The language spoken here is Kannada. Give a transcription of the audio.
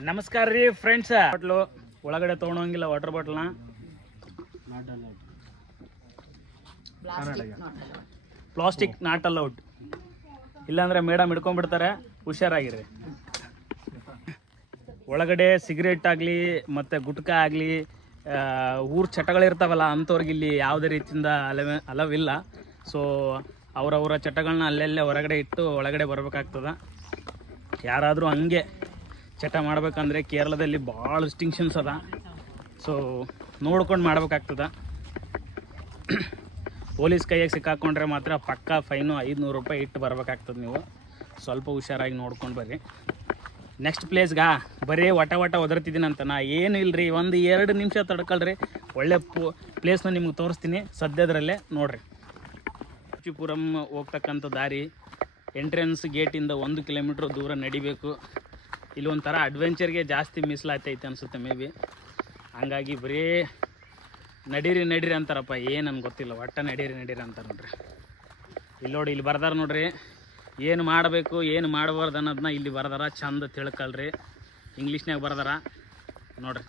ನಮಸ್ಕಾರ ರೀ ಫ್ರೆಂಡ್ಸ್. ಬಾಟ್ಲು ಒಳಗಡೆ ತೊಗೊಳಂಗಿಲ್ಲ ವಾಟರ್ ಬಾಟ್ಲ್ನ. Plastic not allowed. ಇಲ್ಲಾಂದ್ರೆ ಮೇಡಮ್ ಹಿಡ್ಕೊಂಡ್ಬಿಡ್ತಾರೆ, ಹುಷಾರಾಗಿರಿ. ಒಳಗಡೆ ಸಿಗರೇಟ್ ಆಗಲಿ ಮತ್ತು ಗುಟ್ಕಾ ಆಗಲಿ ಊರು ಚಟಗಳಿರ್ತಾವಲ್ಲ ಅಂಥವ್ರಿಗೆ ಇಲ್ಲಿ ಯಾವುದೇ ರೀತಿಯಿಂದ ಅಲವಿಲ್ಲ. ಸೊ ಅವರವರ ಚಟಗಳನ್ನ ಅಲ್ಲೆಲ್ಲೇ ಹೊರಗಡೆ ಇಟ್ಟು ಒಳಗಡೆ ಬರಬೇಕಾಗ್ತದೆ. ಯಾರಾದರೂ ಹಂಗೆ ಚಟ ಮಾಡ್ಬೇಕಂದ್ರೆ ಕೇರಳದಲ್ಲಿ ಭಾಳ ರಿಸ್ಟ್ರಿಕ್ಷನ್ಸ್ ಅದ. ಸೊ ನೋಡ್ಕೊಂಡು ಮಾಡ್ಬೇಕಾಗ್ತದೆ. ಪೊಲೀಸ್ ಕೈಯಾಗೆ ಸಿಕ್ಕಾಕೊಂಡ್ರೆ ಮಾತ್ರ ಪಕ್ಕಾ ಫೈನು 500 ರೂಪಾಯಿ ಇಟ್ಟು ಬರಬೇಕಾಗ್ತದೆ. ನೀವು ಸ್ವಲ್ಪ ಹುಷಾರಾಗಿ ನೋಡ್ಕೊಂಡು ಬರ್ರಿ. ನೆಕ್ಸ್ಟ್ ಪ್ಲೇಸ್ಗೆ ಬರೀ ವಟ ಒದರ್ತಿದ್ದೀನಂತ ನಾ ಏನು ಇಲ್ಲರಿ, 1-2 ನಿಮಿಷ ತಡ್ಕೊಳ್ರಿ. ಒಳ್ಳೆ ಪ್ಲೇಸ್ನ ನಿಮ್ಗೆ ತೋರಿಸ್ತೀನಿ ಸದ್ಯದರಲ್ಲೇ ನೋಡಿರಿ. ಕಾಂಚೀಪುರಂ ಹೋಗ್ತಕ್ಕಂಥ ದಾರಿ ಎಂಟ್ರೆನ್ಸ್ ಗೇಟಿಂದ 1 ಕಿಲೋಮೀಟ್ರ್ ದೂರ ನಡಿಬೇಕು. ಇಲ್ಲಿ ಒಂಥರ ಅಡ್ವೆಂಚರ್ಗೆ ಜಾಸ್ತಿ ಮೀಸಲಾತೈತೆ ಅನಿಸುತ್ತೆ ಮೇ ಬಿ. ಹಂಗಾಗಿ ಬರೀ ನಡೀರಿ ಅಂತಾರಪ್ಪ, ಏನು ನನ್ಗೆ ಗೊತ್ತಿಲ್ಲ, ಒಟ್ಟ ನಡೀರಿ ಅಂತಾರೆ ನೋಡ್ರಿ. ಇಲ್ಲಿ ನೋಡಿ, ಇಲ್ಲಿ ಬರ್ದಾರ ನೋಡ್ರಿ, ಏನು ಮಾಡಬೇಕು ಏನು ಮಾಡಬಾರ್ದು ಅನ್ನೋದನ್ನ ಇಲ್ಲಿ ಬರ್ದಾರ. ಚಂದ ತಿಳ್ಕೊಳ್ರಿ, ಇಂಗ್ಲೀಷ್ನಾಗ ಬರ್ದಾರ ನೋಡ್ರಿ.